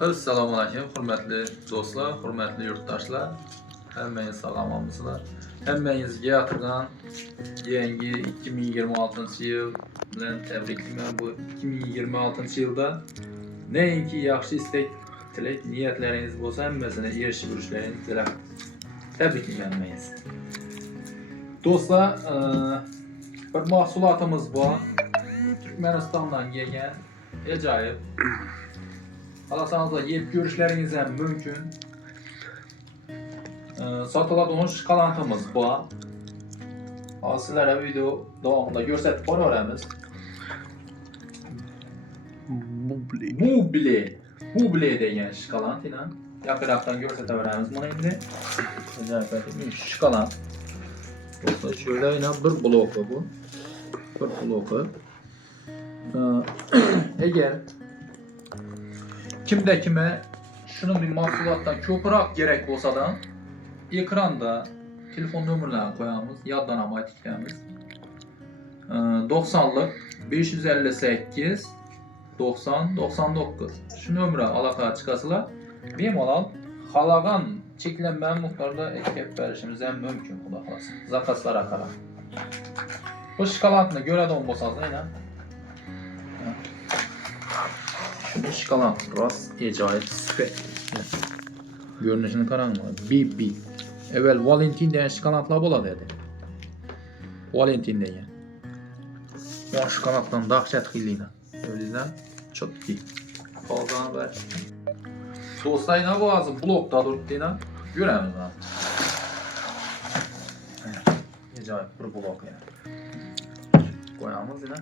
Assalamu alaykum, hurmatli do'stlar, hurmatli yurtdoshlar. Hammangiz salomatmisizlar? Hammangizga atirgan yangi 2026-yil bilan tabriklayman. Bu 2026-yilda neyinki yaxshi istek, tilak, niyatlaringiz bo'lsa, hammasini erishib yurishlaringizni tilab tabriklayman hammangiz. Do'stlar, bir mahsulotimiz bor. Turkmanistondan kelgan ajoyib. Alasanızda yiyip görüşleriniz ham mümkün. Satıladigan şokoladimiz bu. Sizlarga video davomida ko'rsatib boraveramiz. Buble degan shokoladni yaqinroqdan ko'rsataveramiz mana endi. Shokolad. Do'stlar, şöyle yine bir bloku bu. Bir bloku. Eğer kimde kime şunun bir mahsulotdan ko'proq kerak bo'lsa-da, ekranda telefon nomerlarini qo'yamiz, yoddan ham aytib ketamiz. 90lik 558 90 99 shu nomerga aloqa chiqasizlar. Bemalol xalagan cheklanmagan miqdorda etkab berishimiz ham mumkin, xudo xolasa. Zakazlarga qarab. Bu shokoladni ko'radigan bo'lsangiz, ayna şokolad rost ajoyib sifat. Görünüşünü qarang. BB. Evvel Valentin degan shokoladlar bo'ladi edi. Valentin degan. Bu shokoladdan dahshat qilinglar. O'zingizdan chotki. Qolgan bir do'stlarga hozir blokda turibdinglar. Ko'ramiz hozir. Ajoyib bir blok yana. Qo'yamiz yana.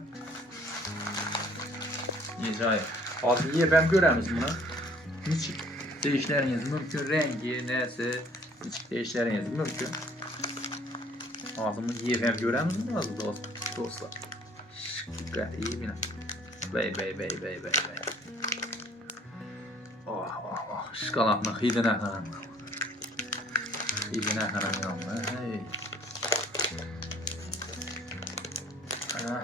Ajoyib. Hozir yeb ham ko'ramiz buni. Nichik deyishlaringiz mumkin, rengi, nasi, nichik deyishlaringiz mumkin. Hozir buni yeb ham ko'ramiz hozir do'stlar. Iyi mina. Bey. Oh. Shokoladni hidini qarang. Hidini qarang. Hey. Ana.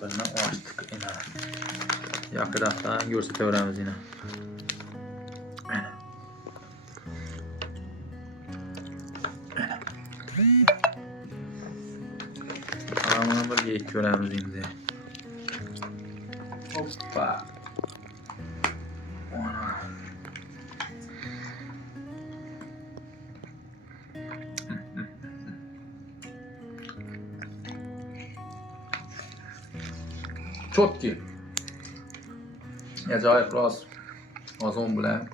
Bunu açtık yine. Yakıraktan görsətaveramiz yine. Aramına bir yeyip görəmiz indi. Hoppa. Çok ki. Ajoyib rost. Ozon bilan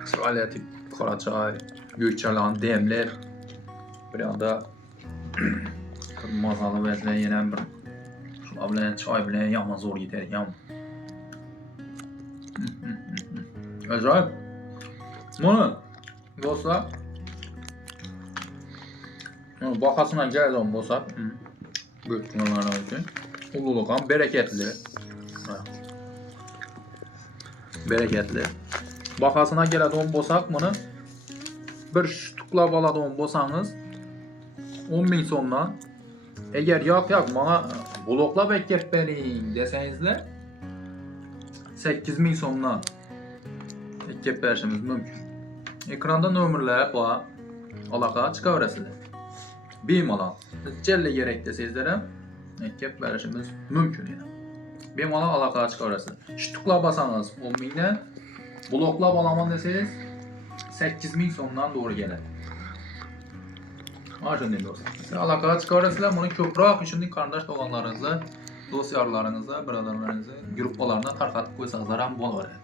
Australia tip qora choy, go'chalan demlar. Bir yanda mazali bilan yana bir shular bilan choy bilan yomon zo'r yetarkan. Ajoyib. Mana do'stlar, bahasına keladigan bo'lsak, go'chalanlar uchun ulug'liq ham bereketli. Bereketli. Bahasına keladigan bo'lsak, buni bir tutuklab oladigan bo'lsangiz 10.000 so'mdan. Agar yo'q, mana bloklab etkab bering desangizlar 8.000 so'mdan etkab berishimiz mumkin. Ekranda nomerlar bor. Aloqa chiqaverasizlar. Bemalol. Jalla kerak desangizlar ham etkab berishimiz mumkin edi. Bemalol aloqa chiqaverasizlar. Tutuklab olsangiz 10.000 dan, bloklab olaman desangiz 8.000 so'mdan to'g'ri keladi. Mana shunday do'stlar. Siz aloqa chiqaverasizlar, buni ko'proq shunday qarindosh tog'alaringizga, do'st yorlaringizga, birodarlaringizga, guruhlarga tarqatib qo'ysangiz ham bo'laveradi.